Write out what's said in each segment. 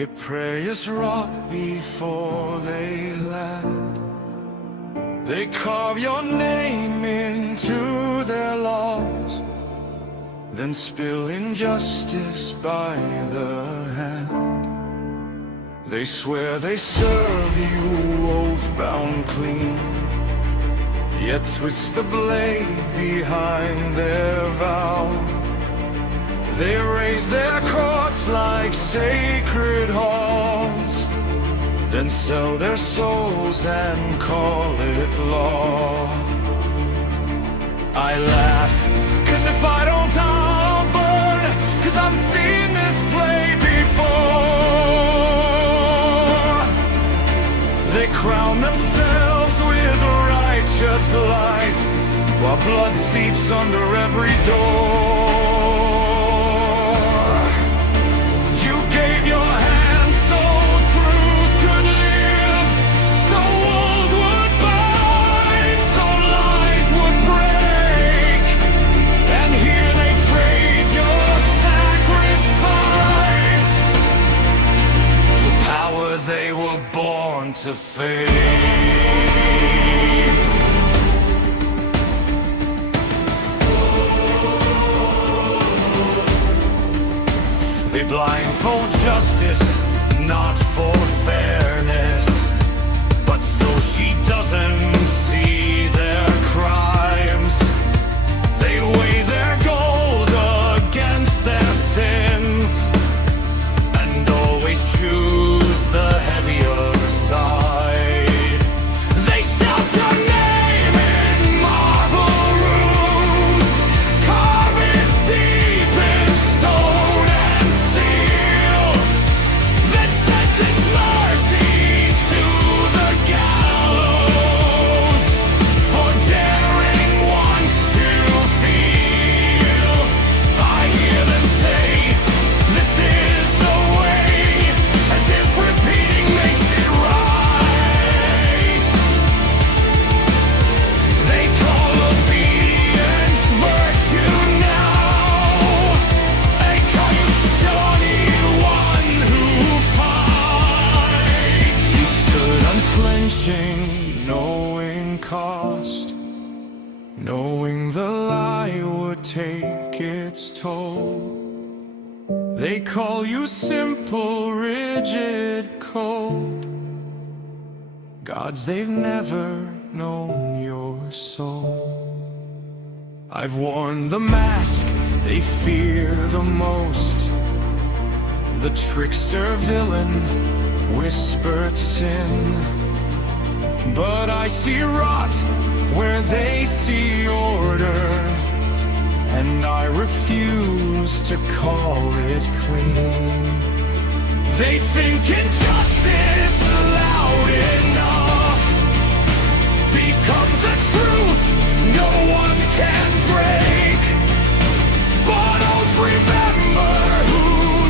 Your prayers rot before they land. They carve your name into their laws, then spill injustice by the hand. They swear they serve you oath-bound clean, yet twist the blade behind their vow. They raise their courts like sacred halls, then sell their souls and call it law. I laugh, 'cause if I don't I'll burn, 'cause I've seen this play before. They crown themselves with righteous light, while blood seeps under every door. You gave your hand so truth could live, so walls would bite, so lies would break. And here they trade your sacrifice for power they were born to fade. They blindfold justice, not for fairness, but so she doesn't see their crimes. They weigh their gold against their sins, and always choose the heavier side. They shout your name in marble rooms, carve it deep in stone and seal, then sentence mercy to the gallows for daring once to feel. I hear them say, this is the way, as if repeating makes it right. They call obedience virtue now, and call you Johnny, one who fights. You stood unflinching, knowing cost, knowing the lie would take its toll. They call you simple, rigid, cold. Gods, they've never known your soul. I've worn the mask they fear the most, the trickster villain, whispered sin. But I see rot where they see order, and I refuse to call it clean. They think injustice loud enough becomes a truth no one can break. But don't remember who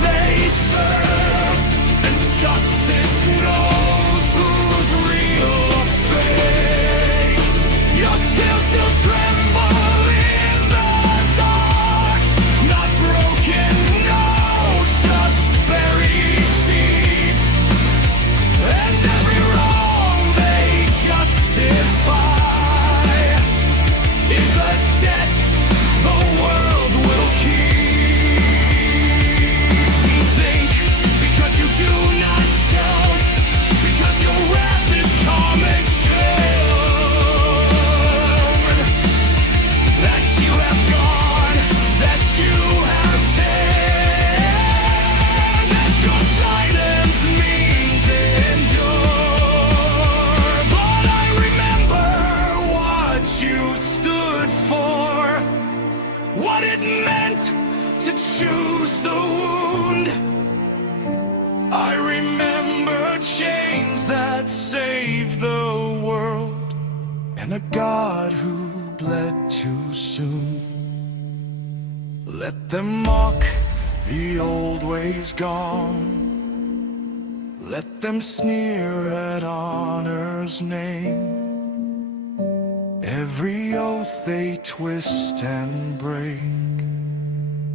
they serve, and justice knows who's real or fake. Your scales still tremble in the dark, not broken, no, just buried deep. And every wrong they justify is a debt the world will keep. You think because you do not shout, because your wrath is calm and shown, that you have gone, that you have failed, that your silence means endure. But I remember what you stood for, what it meant to choose the wound. I remember chains that saved the world, and a God who bled too soon. Let them mock the old ways gone, let them sneer at honor's name. Every oath they twist and break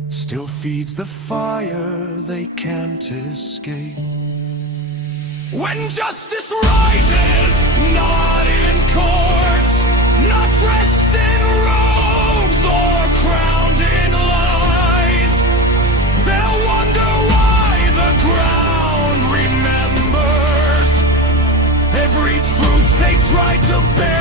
still feeds the fire they can't escape. When justice rises, not in courts, not dressed in robes or crowned in lies, they'll wonder why the ground remembers every truth they tried to bear.